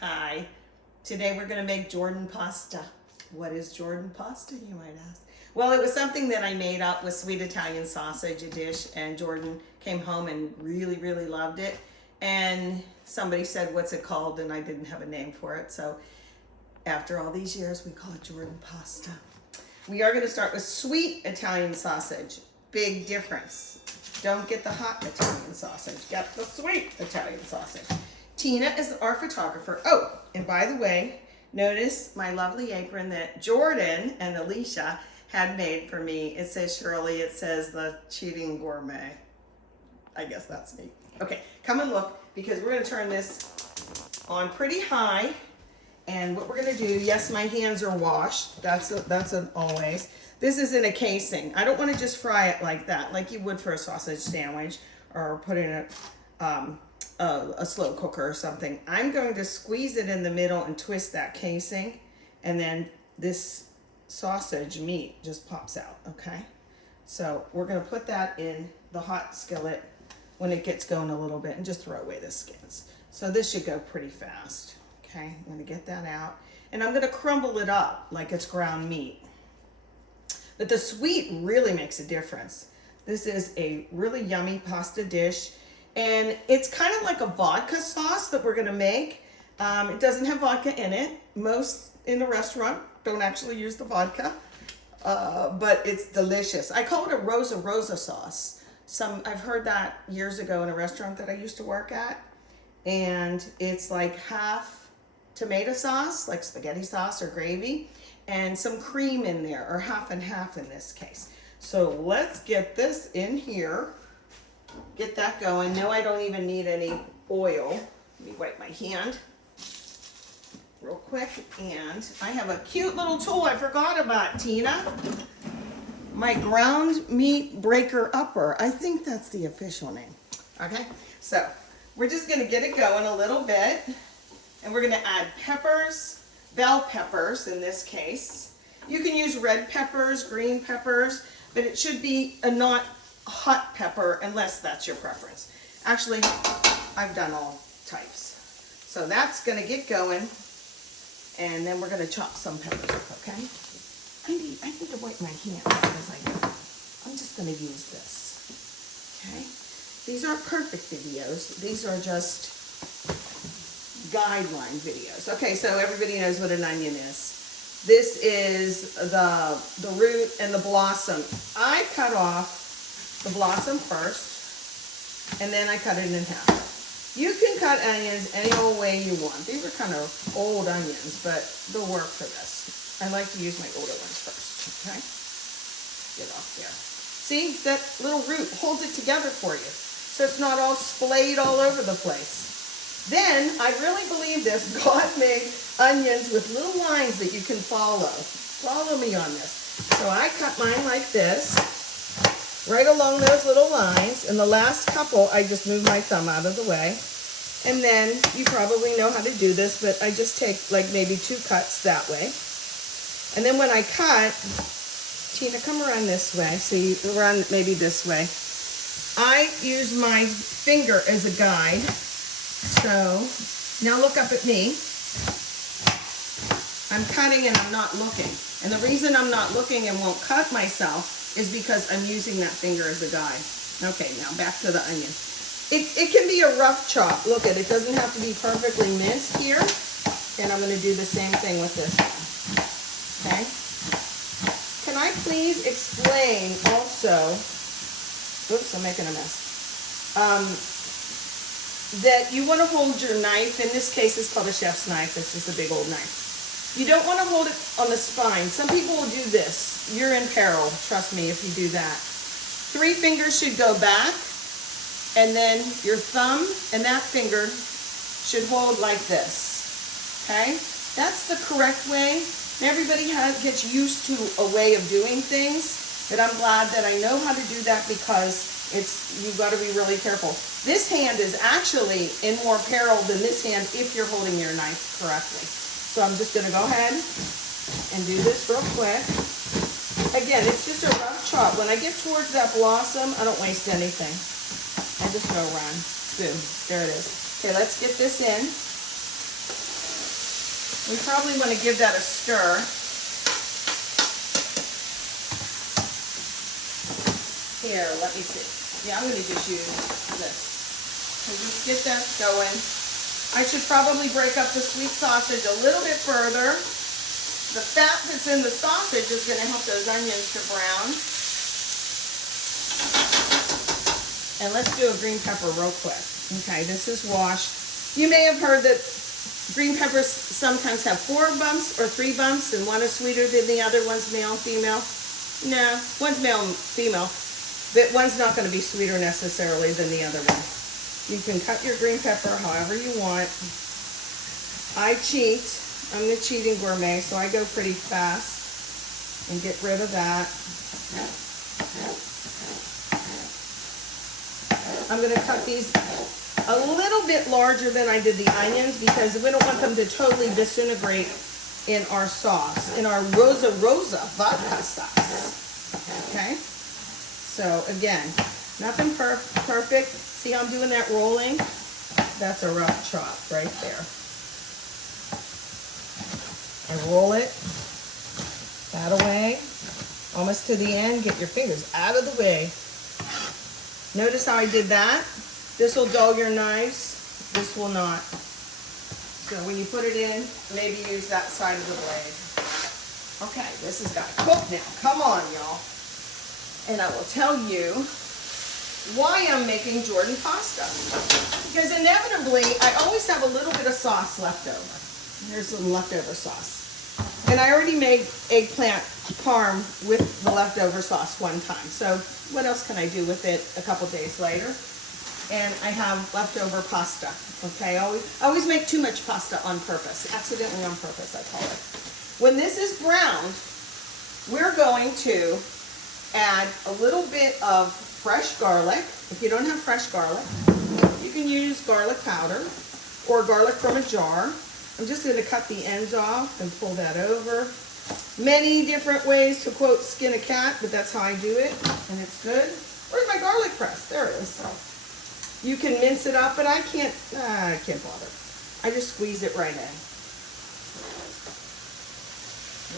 Hi. Today we're going to make Jordan pasta. What is Jordan pasta, you might ask? Well, it was something that I made up with sweet Italian sausage, a dish, and Jordan came home and really loved it. And somebody said, what's it called? And I didn't have a name for it. So after all these years, we call it Jordan pasta. We are going to start with sweet Italian sausage. Big difference. Don't get the hot Italian sausage. Get the sweet Italian sausage. Tina is our photographer. Oh, and by the way, notice my lovely apron that Jordan and Alicia had made for me. It says Shirley, it says the cheating gourmet. I guess that's me. Okay, come and look because we're going to turn this on pretty high. And what we're going to do, yes, my hands are washed. That's an always. This is in a casing. I don't want to just fry it like that, like you would for a sausage sandwich or put in a slow cooker or something. I'm going to squeeze it in the middle and twist that casing, and then this sausage meat just pops out, okay? So we're going to put that in the hot skillet when it gets going a little bit and just throw away the skins. So this should go pretty fast, okay? I'm going to get that out, and I'm going to crumble it up like it's ground meat. But the sweet really makes a difference. This is a really yummy pasta dish. And it's kind of like a vodka sauce that we're going to make. It doesn't have vodka in it. Most in a restaurant don't actually use the vodka, but it's delicious. I call it a rosa sauce. I've heard that years ago in a restaurant that I used to work at. And it's like half tomato sauce, like spaghetti sauce or gravy, and some cream in there, or half and half in this case. So let's get this in here. Get that going. No, I don't even need any oil. Let me wipe my hand real quick. And I have a cute little tool I forgot about, Tina. My ground meat breaker upper. I think that's the official name. Okay, so we're just going to get it going a little bit. And we're going to add peppers, bell peppers in this case. You can use red peppers, green peppers, but it should be a not hot pepper unless that's your preference. Actually, I've done all types. So that's going to get going, and then we're going to chop some peppers up, okay? I need to wipe my hand because I'm just going to use this, okay? These aren't perfect videos. These are just guideline videos. Okay, so everybody knows what an onion is. This is the root and the blossom. I cut off the blossom first, and then I cut it in half. You can cut onions any old way you want. These are kind of old onions, but they'll work for this. I like to use my older ones first, okay? Get off there. See, that little root holds it together for you, so it's not all splayed all over the place. Then, I really believe this, God made onions with little lines that you can follow. Follow me on this. So I cut mine like this, right along those little lines, and the last couple, I just move my thumb out of the way. And then, you probably know how to do this, but I just take like maybe 2 cuts that way. And then when I cut, Tina, come around this way, so you run maybe this way. I use my finger as a guide. So, now look up at me. I'm cutting and I'm not looking. And the reason I'm not looking and won't cut myself is because I'm using that finger as a guide. Okay, now back to the onion. It can be a rough chop. Look at it. It doesn't have to be perfectly minced here. And I'm going to do the same thing with this one. Okay? Can I please explain also, oops, I'm making a mess. That you want to hold your knife. In this case, it's called a chef's knife. It's just a big old knife. You don't want to hold it on the spine. Some people will do this. You're in peril, trust me, if you do that. 3 fingers should go back, and then your thumb and that finger should hold like this. Okay? That's the correct way. And everybody gets used to a way of doing things, but I'm glad that I know how to do that because you've got to be really careful. This hand is actually in more peril than this hand if you're holding your knife correctly. So I'm just going to go ahead and do this real quick. Again, it's just a rough chop. When I get towards that blossom, I don't waste anything. I just go around. Boom. There it is. Okay, let's get this in. We probably want to give that a stir. Here, let me see. Yeah, I'm going to just use this. So just get that going. I should probably break up the sweet sausage a little bit further. The fat that's in the sausage is going to help those onions to brown. And let's do a green pepper real quick. Okay, this is washed. You may have heard that green peppers sometimes have 4 bumps or 3 bumps, and one is sweeter than the other. One's male, female. No, one's male and female, but one's not going to be sweeter necessarily than the other one. You can cut your green pepper however you want. I cheat. I'm the cheating gourmet, so I go pretty fast and get rid of that. I'm going to cut these a little bit larger than I did the onions because we don't want them to totally disintegrate in our sauce, in our Rosa vodka sauce. Okay? So again, nothing perfect. See how I'm doing that rolling? That's a rough chop right there. I roll it that away, almost to the end. Get your fingers out of the way. Notice how I did that? This will dull your knives. This will not. So when you put it in, maybe use that side of the blade. Okay, this has got to cook now. Come on, y'all. And I will tell you why I'm making Jordan pasta. Because inevitably, I always have a little bit of sauce left over. Here's some leftover sauce. And I already made eggplant parm with the leftover sauce one time. So what else can I do with it a couple days later? And I have leftover pasta. Okay, I always make too much pasta on purpose. Accidentally on purpose, I call it. When this is browned, we're going to add a little bit of fresh garlic. If you don't have fresh garlic, you can use garlic powder or garlic from a jar. I'm just going to cut the ends off and pull that over. Many different ways to, quote, skin a cat, but that's how I do it, and it's good. Where's my garlic press? There it is. You can mince it up, but I can't bother. I just squeeze it right in.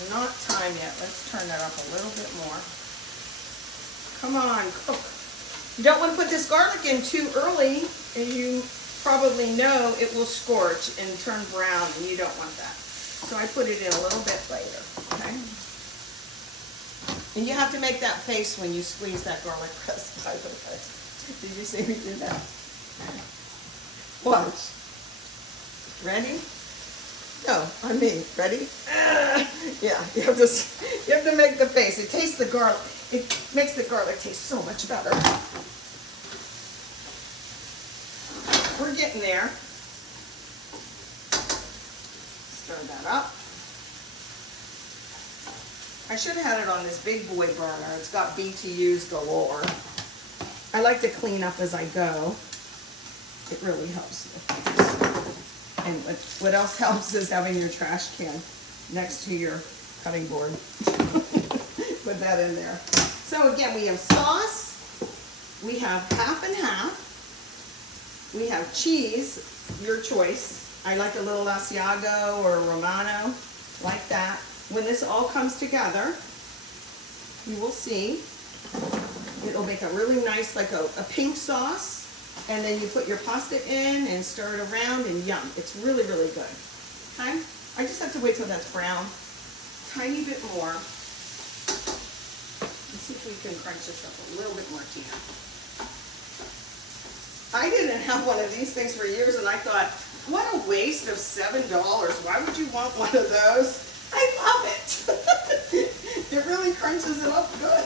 Not time yet. Let's turn that up a little bit more. Come on, cook. You don't want to put this garlic in too early, as you probably know it will scorch and turn brown, and you don't want that. So I put it in a little bit later, okay? And you have to make that face when you squeeze that garlic press, by the way. Did you see me do that? Watch. Ready? No, I mean, ready? Yeah, you have to make the face. It tastes the garlic. It makes the garlic taste so much better. We're getting there. Stir that up. I should have had it on this big boy burner. It's got BTUs galore. I like to clean up as I go. It really helps with things. And what else helps is having your trash can next to your cutting board. Put that in there. So again, we have sauce. We have half and half. We have cheese, your choice. I like a little Asiago or Romano, like that. When this all comes together, you will see it'll make a really nice, like a pink sauce. And then you put your pasta in and stir it around, and yum. It's really, really good. Okay? I just have to wait till that's brown. Tiny bit more. Let's see if we can crunch this up a little bit more, Tina. I didn't have one of these things for years, and I thought, what a waste of $7. Why would you want one of those? I love it. It really crunches it up good.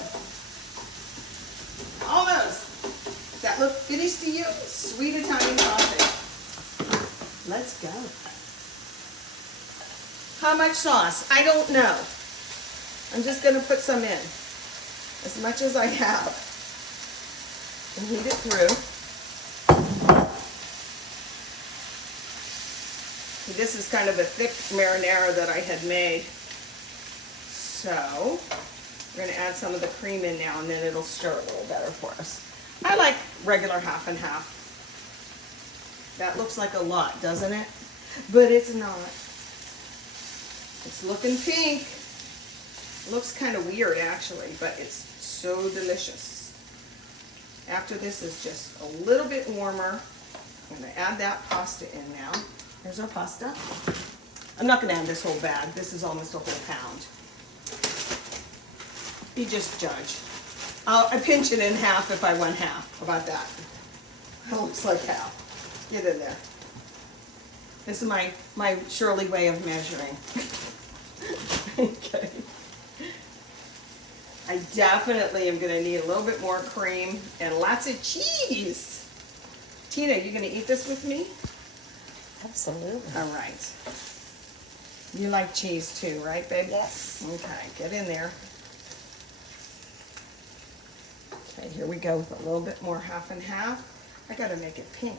Almost. Does that look finished to you? Sweet Italian sausage. Let's go. How much sauce? I don't know. I'm just going to put some in. As much as I have. And heat it through. This is kind of a thick marinara that I had made. So, we're going to add some of the cream in now, and then it'll stir a little better for us. I like regular half and half. That looks like a lot, doesn't it? But it's not. It's looking pink. Looks kind of weird actually, but it's so delicious. After this is just a little bit warmer, I'm going to add that pasta in now. Here's our pasta. I'm not going to add this whole bag. This is almost a whole pound. You just judge. I pinch it in half if I want half. How about that? That looks like half. Get in there. This is my Shirley way of measuring. Okay. I definitely am going to need a little bit more cream and lots of cheese. Tina, you going to eat this with me? Absolutely. All right. You like cheese too, right, babe? Yes. Okay, get in there. Okay, here we go with a little bit more half and half. I got to make it pink.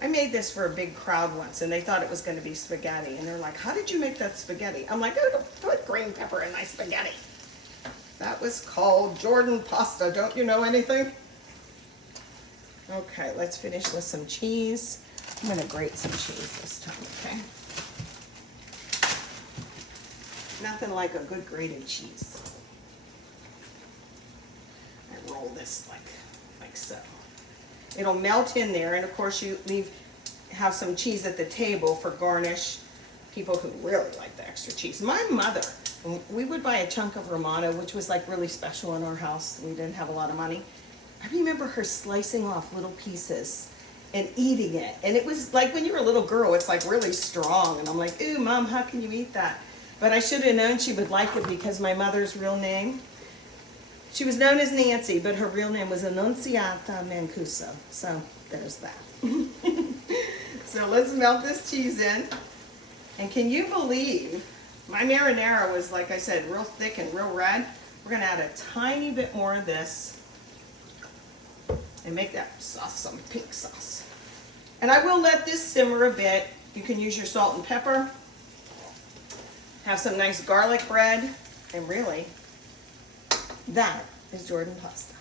I made this for a big crowd once, and they thought it was going to be spaghetti. And they're like, how did you make that spaghetti? I'm like, oh, put green pepper in my spaghetti. That was called Jordan pasta. Don't you know anything? Okay, let's finish with some cheese. I'm going to grate some cheese this time, okay? Nothing like a good grated cheese. And roll this like so. It'll melt in there, and of course you have some cheese at the table for garnish. People who really like the extra cheese. My mother, we would buy a chunk of Romano, which was like really special in our house. We didn't have a lot of money. I remember her slicing off little pieces and eating it. And it was like when you were a little girl, it's like really strong. And I'm like, ooh, Mom, how can you eat that? But I should have known she would like it because my mother's real name, she was known as Nancy, but her real name was Annunziata Mancuso. So there's that. So let's melt this cheese in. And can you believe, my marinara was, like I said, real thick and real red. We're going to add a tiny bit more of this and make that sauce some pink sauce. And I will let this simmer a bit. You can use your salt and pepper. Have some nice garlic bread. And really, that is Jordan pasta.